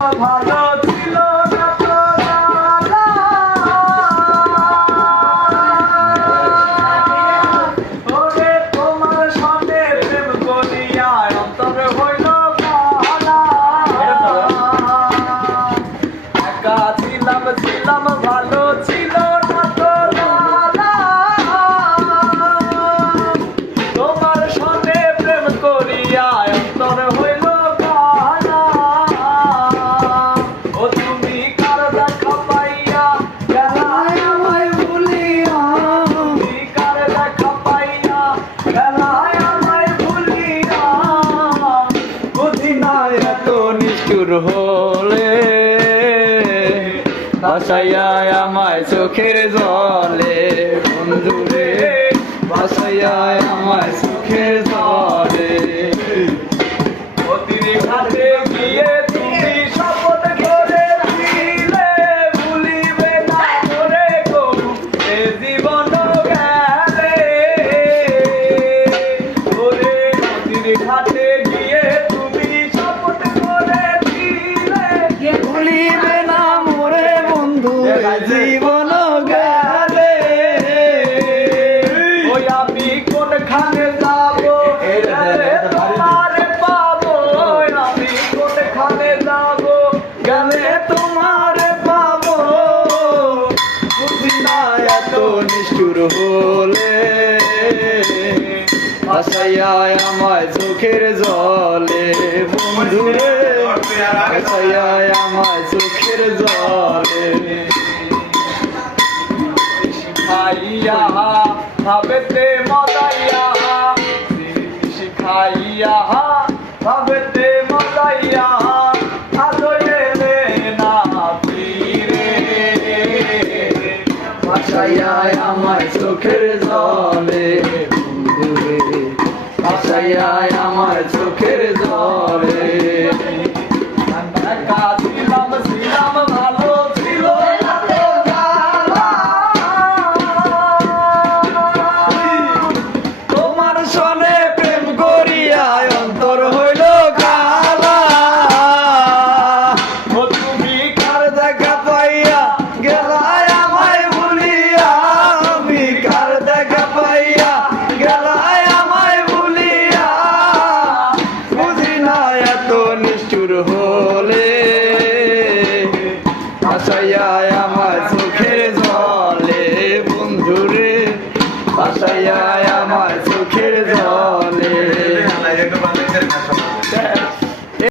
ভালো ছিল না তো লালা, ওরে তোমার সাথে প্রেম করিয়া অন্তর হইল কালা। একা ছিলাম ছিলাম ভালো ছিল না তো লালা, তোমার সাথে প্রেম করিয়া অন্তর হইল কালা। ও তুমি কার দেখা পাইয়া গেলায় আমায় ভুলিয়া, তুমি কার দেখা পাইয়া গেলায় আমায় ভুলিয়া। বুঝি না এত নিষ্ঠুর হলে, ভাসাইয়া আমায় চোখের জলে। বন্ধুরে ভাসাইয়া আমায় চোখের জলে। নদীর ঘাটে গিয়ে তুমি শপথ করেছিলে, ভুলিবে না করে গো এ জীবন গেলে। ওরে নদীর ঘাটে গিয়ে তুমি শপথ করেছিলে, ভুলিবে না মোরে বন্ধু জীবন গেলে। ওই আমি কোনখানে যাবো তোমারে পাবো, আমি কোনখানে যাবো গেলে তোমারে পাবো। বুঝি না এত নিষ্ঠুর হলে, ভাসাইয়া আমায় চোখের জলে। বন্ধুরে ভাসাইয়া আমায় চোখের জলে। শিখাইয়া ভাবেতে মজাইয়া, শিখাইয়া